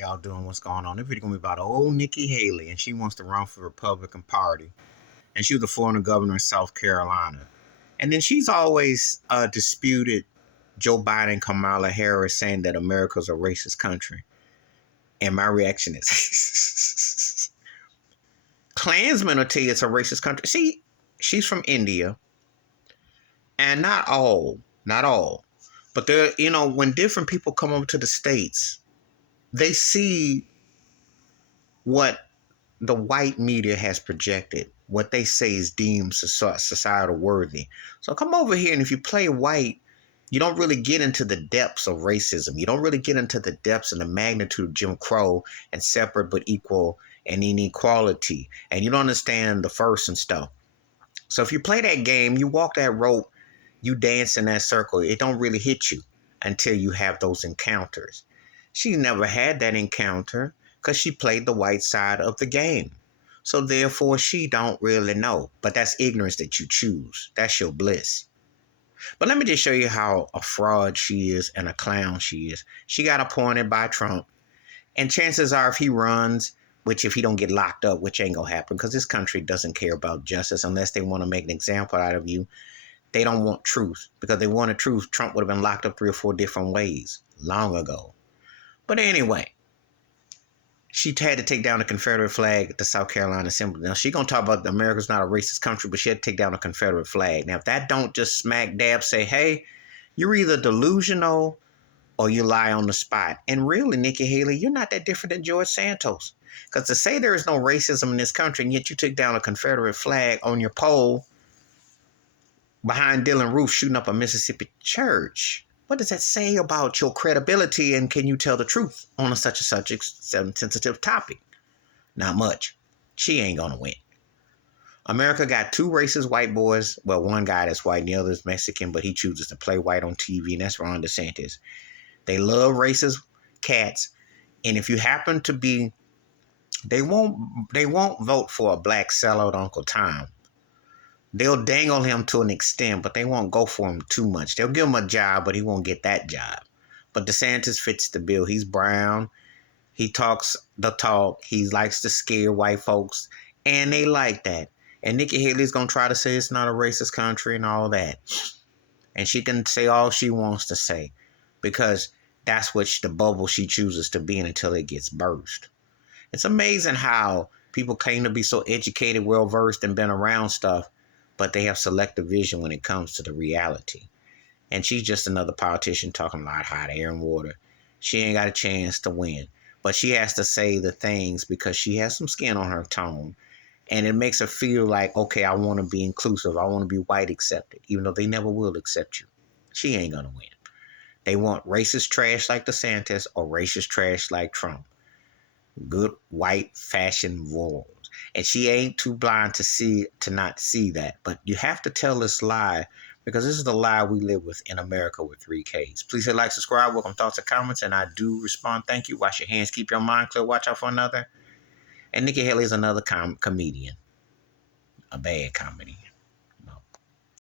y'all doing? What's going on? This video gonna be about old Nikki Haley, and she wants to run for the Republican Party. And she was the former governor of South Carolina. And then she's always disputed Joe Biden and Kamala Harris, saying that America's a racist country. And my reaction is, Klansmen will tell you it's a racist country. See, she's from India, and not all, but there, when different people come over to the States, they see what the white media has projected, what they say is deemed societal worthy. So come over here, and if you play white, you don't really get into the depths of racism. You don't really get into the depths and the magnitude of Jim Crow and separate but equal and inequality. And you don't understand the first and stuff. So if you play that game, you walk that rope, you dance in that circle, it don't really hit you until you have those encounters. She never had that encounter because she played the white side of the game. So therefore, she don't really know. But that's ignorance that you choose. That's your bliss. But let me just show you how a fraud she is and a clown she is. She got appointed by Trump. And chances are if he runs, which if he don't get locked up, which ain't going to happen because this country doesn't care about justice unless they want to make an example out of you. They don't want truth. Because they wanted truth, Trump would have been locked up 3 or 4 different ways long ago. But anyway, she had to take down the Confederate flag at the South Carolina Assembly. Now, she's going to talk about America's not a racist country, but she had to take down the Confederate flag. Now, if that don't just smack dab say, hey, you're either delusional or you lie on the spot. And really, Nikki Haley, you're not that different than George Santos. Because to say there is no racism in this country, and yet you took down a Confederate flag on your pole behind Dylann Roof shooting up a Mississippi church, what does that say about your credibility, and can you tell the truth on such a sensitive topic? Not much. She ain't gonna win. America got 2 racist white boys. Well, one guy that's white and the other is Mexican, but he chooses to play white on TV, and that's Ron DeSantis. They love racist cats, and if you happen to be, they won't vote for a black sellout Uncle Tom. They'll dangle him to an extent, but they won't go for him too much. They'll give him a job, but he won't get that job. But DeSantis fits the bill. He's brown. He talks the talk. He likes to scare white folks, and they like that. And Nikki Haley's going to try to say it's not a racist country and all that. And she can say all she wants to say because that's what the bubble she chooses to be in until it gets burst. It's amazing how people claim to be so educated, well-versed, and been around stuff, but they have selective vision when it comes to the reality. And she's just another politician talking about hot air and water. She ain't got a chance to win. But she has to say the things because she has some skin on her tone. And it makes her feel like, okay, I want to be inclusive. I want to be white accepted, even though they never will accept you. She ain't going to win. They want racist trash like DeSantis or racist trash like Trump. Good white fashion world. And she ain't too blind to not see that. But you have to tell this lie because this is the lie we live with in America with 3 Ks. Please hit like, subscribe, welcome thoughts and comments, and I do respond. Thank you. Wash your hands, keep your mind clear, watch out for another. And Nikki Haley is another comedian. A bad comedy.